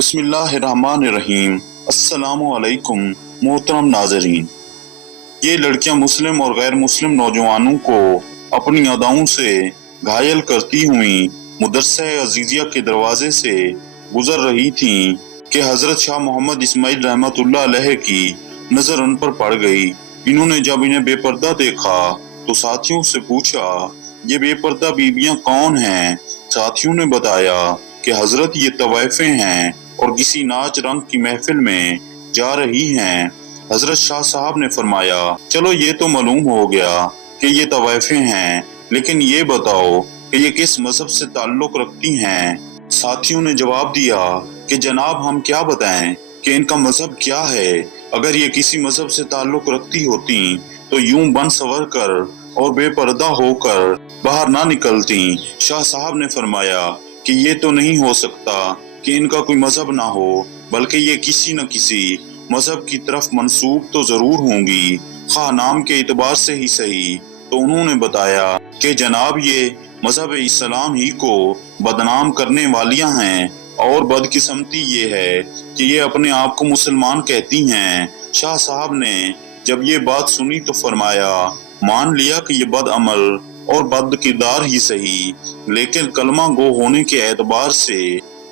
बिस्मिल्लाहिर्रहमानिर्रहीम। अस्सलामुअलैकुम मोहतरम नाज़रीन। ये लड़कियां मुस्लिम और गैर मुस्लिम नौजवानों को अपनी अदाओं से घायल करती हुई मदरसा अजीजिया के दरवाजे से गुजर रही थीं कि हजरत शाह मोहम्मद इस्माइल रहमतुल्लाह अलैह की नजर उन पर पड़ गई। इन्होंने जब इन्हें बेपर्दा देखा तो साथियों से पूछा, ये बेपर्दा बीबियां कौन हैं? साथियों ने बताया कि हजरत ये तवाइफे हैं और किसी नाच रंग की महफिल में जा रही हैं। हजरत शाह साहब ने फरमाया, चलो ये तो मालूम हो गया कि ये तवाइफे हैं, लेकिन ये बताओ कि ये किस मजहब से ताल्लुक रखती हैं? साथियों ने जवाब दिया कि जनाब हम क्या बताएं कि इनका मजहब क्या है। अगर ये किसी मजहब से ताल्लुक रखती होती तो यूं बन सवर कर और बेपर्दा होकर बाहर ना निकलती। शाह साहब ने फरमाया कि ये तो नहीं हो सकता कि इनका कोई मजहब ना हो, बल्कि ये किसी न किसी मजहब की तरफ मंसूब तो जरूर होंगी, खा नाम के इतबार से ही सही। तो उन्होंने बताया कि जनाब ये मजहब इस्लाम ही को बदनाम करने वालियां हैं और बदकिस्मती ये है कि ये अपने आप को मुसलमान कहती हैं। शाह साहब ने जब ये बात सुनी तो फरमाया, मान लिया कि ये बद अमल और बद किरदार ही सही, लेकिन कलमा गो होने के एतबार से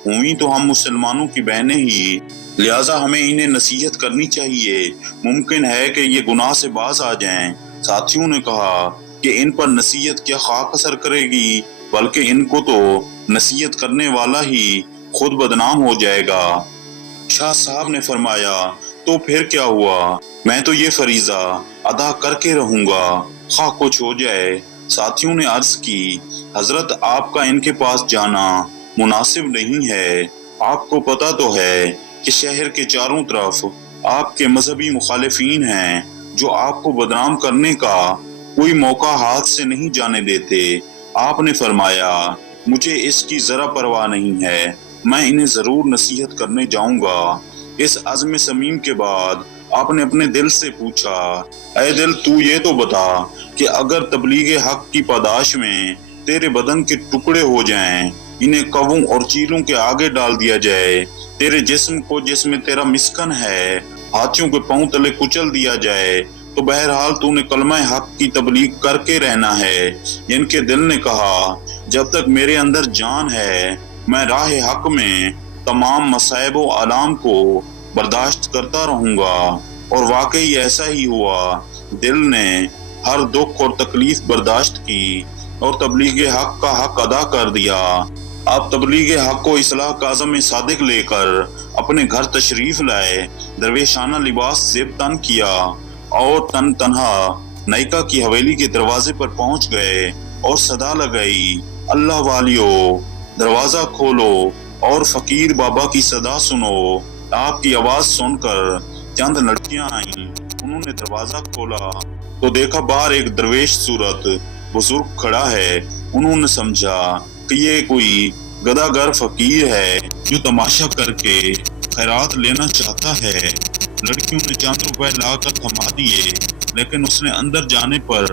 हुई तो हम मुसलमानों की बहनें ही, लिहाजा हमें इन्हें नसीहत करनी चाहिए। मुमकिन है कि ये गुनाह से बाज आ जाएं। साथियों ने कहा कि इन पर नसीहत क्या खाक असर करेगी, बल्कि इनको तो नसीहत करने वाला ही खुद बदनाम हो जाएगा। शाह साहब ने फरमाया, तो फिर क्या हुआ? मैं तो ये फरीजा अदा करके रहूंगा, खा कुछ हो जाए। साथियों ने अर्ज की, हजरत आपका इनके पास जाना मुनासिब नहीं है। आपको पता तो है कि शहर के चारों तरफ आपके मजहबी मुखालिफीन हैं जो आपको बदनाम करने का कोई मौका हाथ से नहीं जाने देते। आपने फरमाया, मुझे इसकी जरा परवाह नहीं है, मैं इन्हें जरूर नसीहत करने जाऊंगा। इस अज़्म समीम के बाद आपने अपने दिल से पूछा, ऐ दिल तू ये तो बता कि अगर तबलीग हक की पादाश में तेरे बदन के टुकड़े हो जाएं, इन्हें कवों और चीलों के आगे डाल दिया जाए, तेरे जिस्म को जिसमें तेरा मिस्कन है हाथियों के पांव तले कुचल दिया जाए, तो बहरहाल तूने कलमा हक की तबलीग करके रहना है। इनके दिल ने कहा, जब तक मेरे अंदर जान है मैं राह हक में तमाम मसाइब व आलाम को बर्दाश्त करता रहूंगा। और वाकई ऐसा ही हुआ। दिल ने हर दुख और तकलीफ बर्दाश्त की और तबलीग हक का हक अदा कर दिया। आप तबलीग हक को इस्लाह का अज़्म सादिक लेकर अपने घर तशरीफ लाए, दरवेशाना लिबास ज़ेब तन किया और तन तन्हा नायका की हवेली के दरवाजे पर पहुंच गए और सदा लगाई, अल्लाह वालियो दरवाजा खोलो। और फकीर बाबा की सदा सुनो। आपकी आवाज सुनकर चंद लड़कियां आईं। उन्होंने दरवाजा खोला तो देखा बाहर एक दरवेश सूरत बुजुर्ग खड़ा है। उन्होंने समझा कि ये कोई गदागर फकीर है जो तमाशा करके खैरात लेना चाहता है। लड़कियों ने चंद रुपए लाकर थमा दिए, लेकिन उसने अंदर जाने पर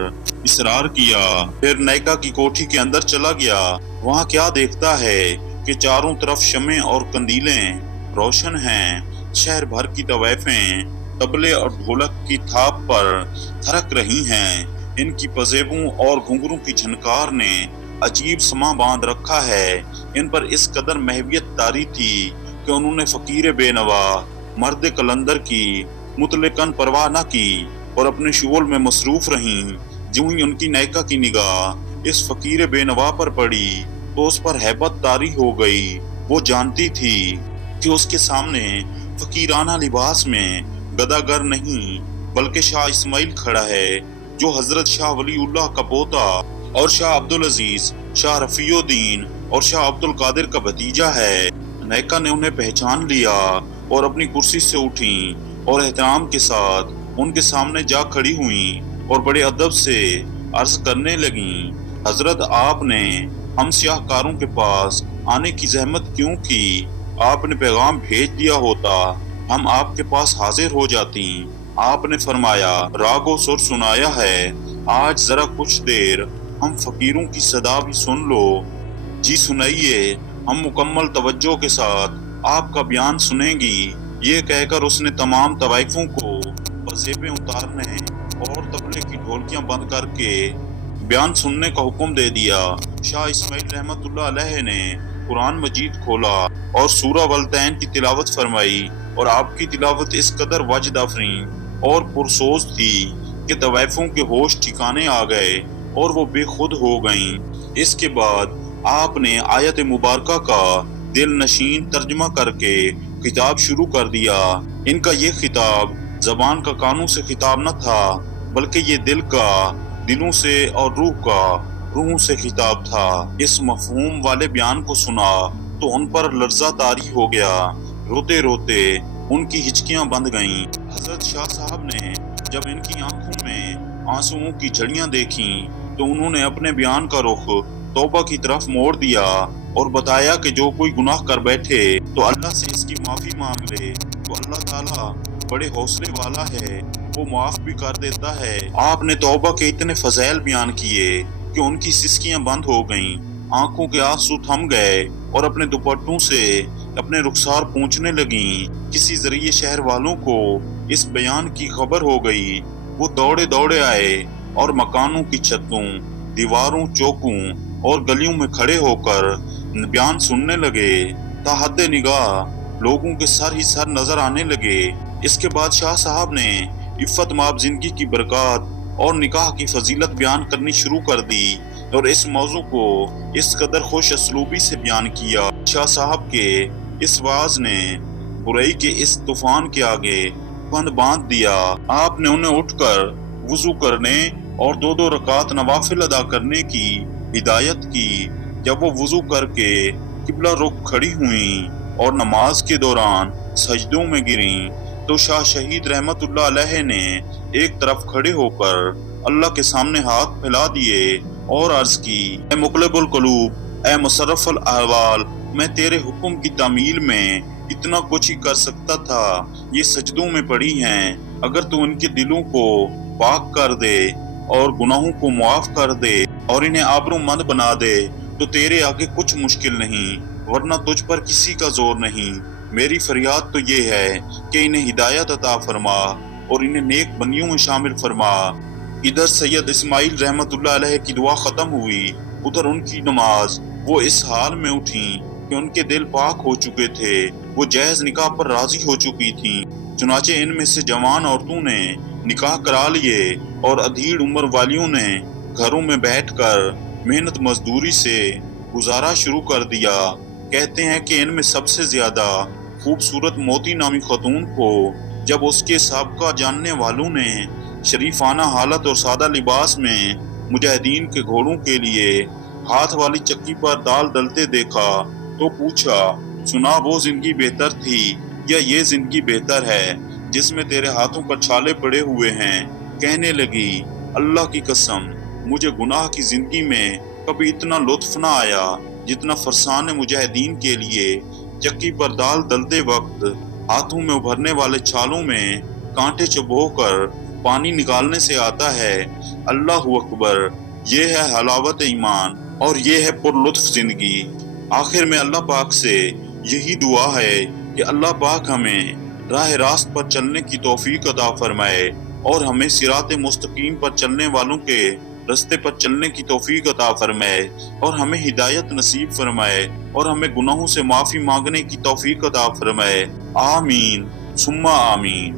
इसरार किया। फिर नायका की कोठी के अंदर चला गया। वहाँ क्या देखता है कि चारों तरफ शमे और कंदीलें रोशन हैं। शहर भर की तवाइफें तबले और ढोलक की थाप पर थरक रही हैं। इनकी पजेबों और घुंघरू की झनकार ने अजीब समा बांध रखा है। इन पर इस कदर महवियत तारी थी कि उन्होंने फकीर बेनवा मर्द कलंदर की मुतलकन परवाह न की और अपने शुगल में मसरूफ रहीं। जो ही उनकी नायका की निगाह इस फकीर बेनवा पर पड़ी तो उस पर हैबत तारी हो गई। वो जानती थी कि उसके सामने फकीराना लिबास में गदागर नहीं बल्कि शाह इस्माइल खड़ा है, जो हजरत शाह वलीउल्लाह का पोता और शाह अब्दुल अजीज, शाह रफीउद्दीन और शाह अब्दुल कादिर का भतीजा है। नायका ने उन्हें पहचान लिया और अपनी कुर्सी से उठी और एहतराम के साथ उनके सामने जा खड़ी हुई और बड़े अदब से अर्ज करने लगी, हजरत आपने हम सियाहकारों के पास आने की जहमत क्यों की? आपने पैगाम भेज दिया होता, हम आपके पास हाजिर हो जाती। आपने फरमाया, रागो सुर सुनाया है, आज जरा कुछ देर हम फकीरों की सदा भी सुन लो। जी सुनाइए। हम मुकम्मल तवज्जो के साथ آپ کا بیان سنیں گی۔ یہ کہہ کر اس نے تمام طوائفوں کو وظیفے اتارنے اور طبلے کی ڈھولکیاں بند کر کے بیان سننے کا حکم دے دیا۔ شاہ اسماعیل رحمت اللہ علیہ نے قرآن مجید کھولا اور سورہ والدین کی تلاوت فرمائی، اور آپ کی تلاوت اس قدر وجد آفرین اور پرسوز تھی کہ طوائفوں کے ہوش ٹھکانے آ گئے اور وہ بے خود ہو گئیں۔ اس کے بعد آپ نے آیت مبارکہ کا دل نشین ترجمہ کر کے خطاب شروع کر دیا۔ ان کا یہ خطاب زبان کا کانوں سے خطاب نہ تھا، بلکہ یہ دل کا دلوں سے اور روح کا روحوں سے خطاب تھا۔ اس مفہوم والے بیان کو سنا تو ان پر لرزہ طاری ہو گیا، روتے روتے ان کی ہچکیاں بند گئیں۔ حضرت شاہ صاحب نے جب ان کی آنکھوں میں آنسوؤں کی جھڑیاں دیکھیں تو انہوں نے اپنے بیان کا رخ توبہ کی طرف موڑ دیا اور بتایا کہ جو کوئی گناہ کر بیٹھے تو اللہ سے اس کی معافی مانگ لے تو اللہ تعالیٰ بڑے حوصلے والا ہے، وہ معاف بھی کر دیتا ہے۔ آپ نے توبہ کے اتنے فضائل بیان کیے کہ ان کی سسکیاں بند ہو گئیں، آنکھوں کے آنسو تھم گئے اور اپنے دوپٹوں سے اپنے رخسار پونچھنے لگیں۔ کسی ذریعے شہر والوں کو اس بیان کی خبر ہو گئی، وہ دوڑے دوڑے آئے اور مکانوں کی چھتوں، دیواروں، چوکوں اور گلیوں میں کھڑے ہو کر بیان سننے لگے۔ تا حد نگاہ لوگوں کے سر ہی سر نظر آنے لگے۔ اس کے بعد شاہ صاحب نے عفت مآب زندگی کی برکات اور نکاح کی فضیلت بیان کرنی شروع کر دی اور اس موضوع کو اس قدر خوش اسلوبی سے بیان کیا۔ شاہ صاحب کے اس واعظ نے برائی کے اس طوفان کے آگے بند باندھ دیا۔ آپ نے انہیں اٹھ کر وضو کرنے اور 2 رکعت نوافل ادا کرنے کی ہدایت کی۔ جب وہ وضو کر کے قبلہ رخ کھڑی ہوئیں اور نماز کے دوران سجدوں میں گریں تو شاہ شہید رحمت اللہ علیہ نے ایک طرف کھڑے ہو کر اللہ کے سامنے ہاتھ پھیلا دیے اور عرض کی، اے مقلب القلوب، اے مصرف الاحوال، میں تیرے حکم کی تعمیل میں اتنا کچھ ہی کر سکتا تھا، یہ سجدوں میں پڑی ہیں، اگر تو ان کے دلوں کو پاک کر دے اور گناہوں کو معاف کر دے اور انہیں آبرو مند بنا دے تو تیرے آگے کچھ مشکل نہیں، ورنہ تجھ پر کسی کا زور نہیں۔ میری فریاد تو یہ ہے کہ انہیں ہدایت عطا فرما اور انہیں نیک بندیوں میں شامل فرما۔ ادھر سید اسماعیل رحمت اللہ علیہ کی دعا ختم ہوئی، ادھر ان کی نماز۔ وہ اس حال میں اٹھیں کہ ان کے دل پاک ہو چکے تھے، وہ جہیز نکاح پر راضی ہو چکی تھیں۔ چنانچہ ان میں سے جوان عورتوں نے نکاح کرا لیے اور ادھیڑ عمر والیوں نے گھروں میں بیٹھ کر محنت مزدوری سے گزارا شروع کر دیا۔ کہتے ہیں کہ ان میں سب سے زیادہ خوبصورت موتی نامی خاتون کو جب اس کے سابقہ جاننے والوں نے شریفانہ حالت اور سادہ لباس میں مجاہدین کے گھوڑوں کے لیے ہاتھ والی چکی پر دال ڈلتے دیکھا تو پوچھا، سنا وہ زندگی بہتر تھی یا یہ زندگی بہتر ہے جس میں تیرے ہاتھوں پر چھالے پڑے ہوئے ہیں؟ کہنے لگی، اللہ کی قسم، مجھے گناہ کی زندگی میں کبھی اتنا لطف نہ آیا جتنا فرسان مجاہدین کے لیے چکی پر دال ڈلتے وقت ہاتھوں میں ابھرنے والے چھالوں میں کانٹے چبو کر پانی نکالنے سے آتا ہے۔ اللہ اکبر، یہ ہے حلاوت ایمان اور یہ ہے پر لطف زندگی۔ آخر میں اللہ پاک سے یہی دعا ہے کہ اللہ پاک ہمیں راہ راست پر چلنے کی توفیق عطا فرمائے اور ہمیں صراط مستقیم پر چلنے والوں کے رستے پر چلنے کی توفیق عطا فرمائے اور ہمیں ہدایت نصیب فرمائے اور ہمیں گناہوں سے معافی مانگنے کی توفیق عطا فرمائے۔ آمین ثم آمین۔